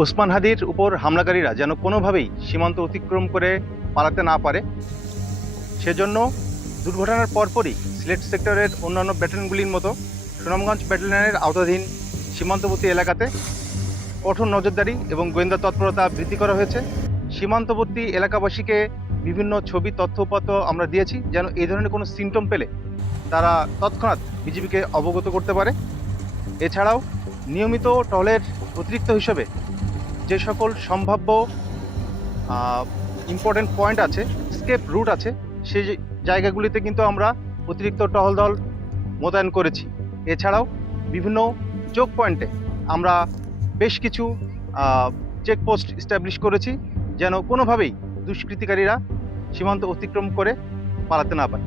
ওসমান হাদির উপর হামলাকারীরা যেন কোনোভাবেই সীমান্ত অতিক্রম করে পালাতে না পারে, সেজন্য দুর্ঘটনার পরপরই সিলেট সেক্টরের অন্যান্য ব্যাটালিয়নগুলির মতো সুনামগঞ্জ ব্যাটালিয়নের আওতাধীন সীমান্তবর্তী এলাকাতে কঠোর নজরদারি এবং গোয়েন্দা তৎপরতা বৃদ্ধি করা হয়েছে। সীমান্তবর্তী এলাকাবাসীকে বিভিন্ন ছবি তথ্য উপাত্ত আমরা দিয়েছি, যেন এই ধরনের কোনো সিমটম পেলে তারা তৎক্ষণাৎ বিজিবিকে অবগত করতে পারে। এছাড়াও নিয়মিত টহলের অতিরিক্ত হিসেবে যে সকল সম্ভাব্য ইম্পর্টেন্ট পয়েন্ট আছে, স্কেপ রুট আছে, সেই জায়গাগুলিতে কিন্তু আমরা অতিরিক্ত টহল দল মোতায়েন করেছি। এছাড়াও বিভিন্ন চোক পয়েন্টে আমরা বেশ কিছু চেকপোস্ট স্ট্যাবলিশ করেছি, যেন কোনোভাবেই দুষ্কৃতিকারীরা সীমান্ত অতিক্রম করে পালাতে না পারে।